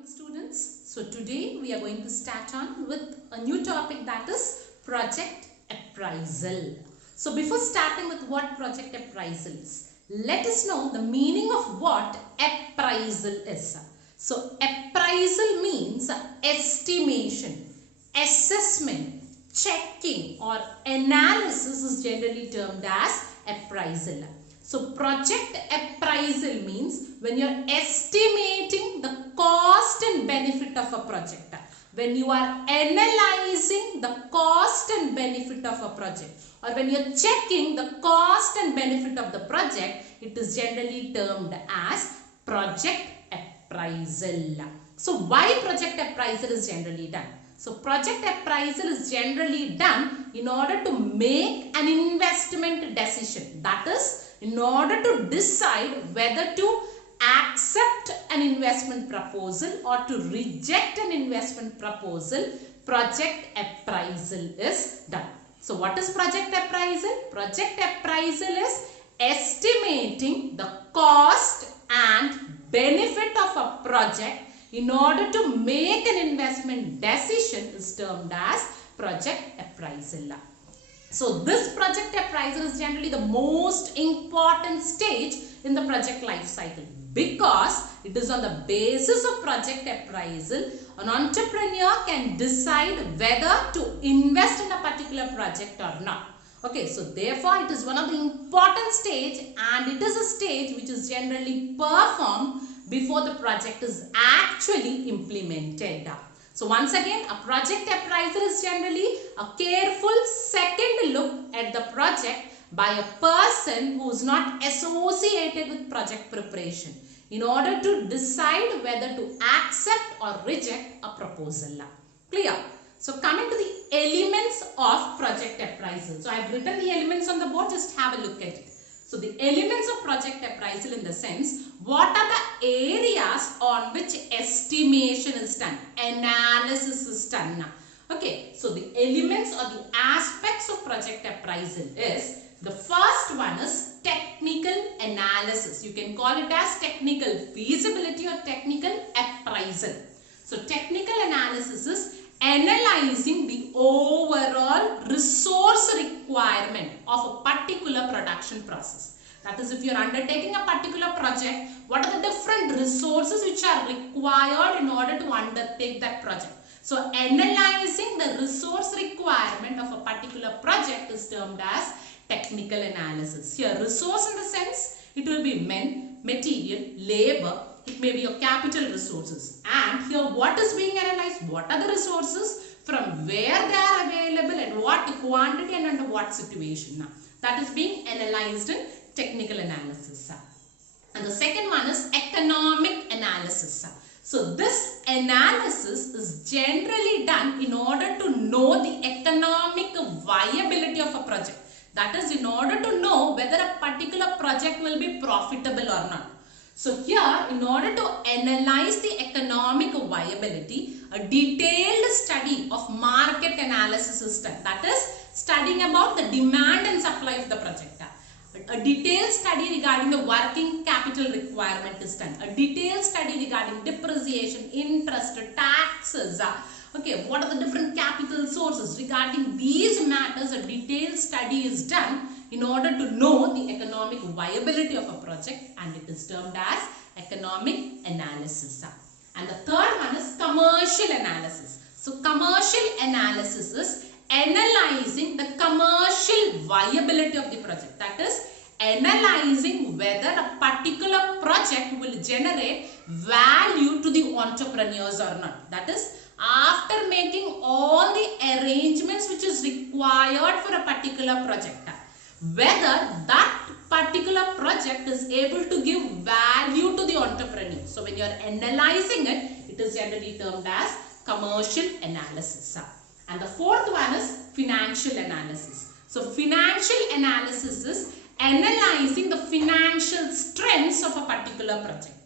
Morning students. So today we are going to start on with a new topic, that is project appraisal. So before starting with what project appraisal is, let us know the meaning of what appraisal is. So appraisal means estimation, assessment, checking or analysis is generally termed as appraisal. So project appraisal means when you are estimating the cost and benefit of a project. When you are analyzing the cost and benefit of a project, or when you are checking the cost and benefit of the project, it is generally termed as project appraisal. So why project appraisal is generally done? So project appraisal is generally done in order to make an investment decision. That is, in order to decide whether to accept an investment proposal or to reject an investment proposal, project appraisal is done. So what is project appraisal? Project appraisal is estimating the cost and benefit of a project in order to make an investment decision is termed as project appraisal. So this project appraisal is generally the most important stage in the project life cycle, because it is on the basis of project appraisal an entrepreneur can decide whether to invest in a particular project or not. Okay, so therefore it is one of the important stage, and it is a stage which is generally performed before the project is actually implemented. So once again, a project appraisal is generally a careful second look at the project by a person who is not associated with project preparation in order to decide whether to accept or reject a proposal. Clear? So coming to the elements of project appraisal. So I have written the elements on the board, just have a look at it. So the elements of project appraisal in the sense, what are the areas on which estimation is done, analysis is done. Okay, so the elements or the aspects of project appraisal is, the first one is technical analysis. You can call it as technical feasibility or technical appraisal. So technical analysis is analyzing the overall resource requirement of a particular production process. That is, if you are undertaking a particular project, what are the different resources which are required in order to undertake that project. So analyzing the resource requirement of a particular project is termed as technical analysis. Here resource in the sense, it will be men, material, labor, it may be your capital resources, and here what is being analyzed, what are the resources, from where they are available, and what quantity and under what situation. That is being analyzed in technical analysis. And the second one is economic analysis. So this analysis is generally done in order to know the economic viability of a project. That is, in order to know whether a particular project will be profitable or not. So here, in order to analyze the economic viability, a detailed study of market analysis is done. That is, studying about the demand and supply of the project. A detailed study regarding the working capital requirement is done. A detailed study regarding depreciation, interest, taxes. Okay, what are the different capital sources? Regarding these matters, a detailed study is done in order to know the economic viability of a project, and it is termed as economic analysis. And the third one is commercial analysis. So commercial analysis is analyzing the commercial viability of the project. That is, analyzing whether a particular project will generate value to the entrepreneurs or not. That is, after making all the arrangements which is required for a particular project, whether that particular project is able to give value to the entrepreneur. So when you are analyzing it, it is generally termed as commercial analysis. And the fourth one is financial analysis. So financial analysis is analyzing the financial strengths of a particular project.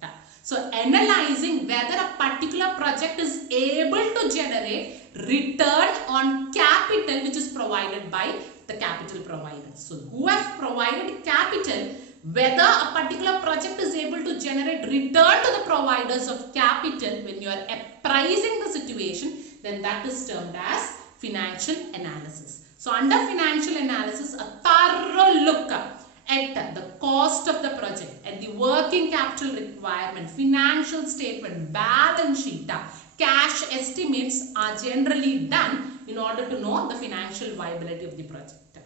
So analyzing whether a particular project is able to generate return on capital which is provided by the capital providers. So who have provided capital, whether a particular project is able to generate generate return to the providers of capital when you are appraising the situation, then that is termed as financial analysis. So under financial analysis, a thorough look at the cost of the project, at the working capital requirement, financial statement, balance sheet, cash estimates are generally done in order to know the financial viability of the project.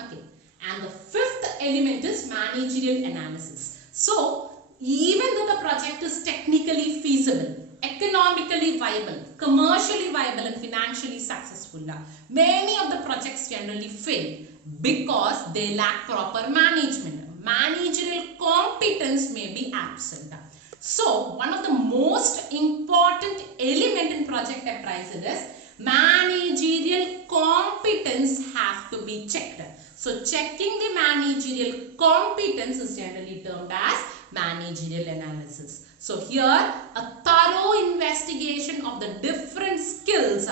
Okay. And the fifth element is managerial analysis. So, even though the project is technically feasible, economically viable, commercially viable and financially successful, many of the projects generally fail because they lack proper management. Managerial competence may be absent. So, one of the most important element in project appraisal is managerial competence have to be checked. So, checking the managerial competence is generally termed as managerial analysis. So, here a thorough investigation of the different skills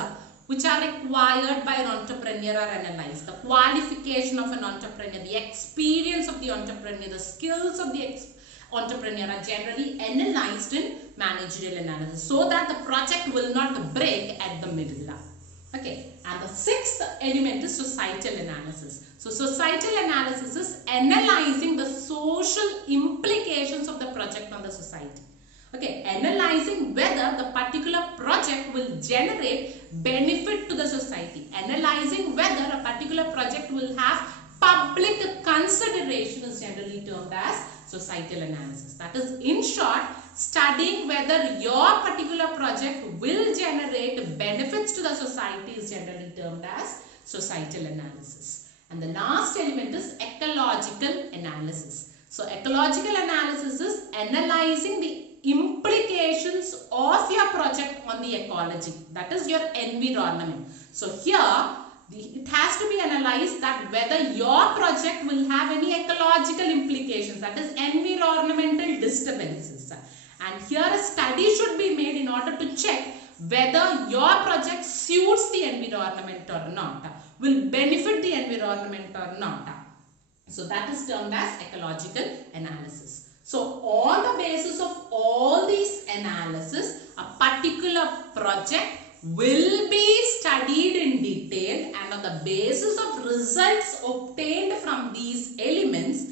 which are required by an entrepreneur are analyzed. The qualification of an entrepreneur, the experience of the entrepreneur, the skills of the entrepreneur are generally analyzed in managerial analysis so that the project will not break at the middle. Okay, and the sixth element is societal analysis. So, societal analysis is analyzing the social implications of the project on the society. Okay, analyzing whether the particular project will generate benefit to the society. Analyzing whether a particular project will have public consideration is generally termed as societal analysis. That is, in short, studying whether your particular project will generate benefits to the society is generally termed as societal analysis. And the last element is ecological analysis. So, ecological analysis is analyzing the implications of your project on the ecology, that is your environment. So, here it has to be analyzed that whether your project will have any ecological implications, that is environmental disturbances. And here a study should be made in order to check whether your project suits the environment or not, will benefit the environment or not. So that is termed as ecological analysis. So on the basis of all these analysis, a particular project will be studied in detail, and on the basis of results obtained from these elements,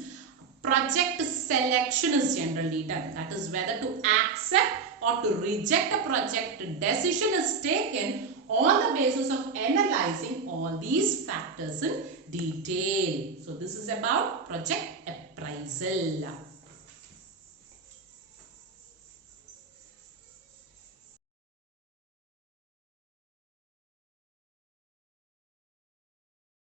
project selection is generally done. That is, whether to accept or to reject a project decision is taken on the basis of analyzing all these factors in detail. So this is about project appraisal.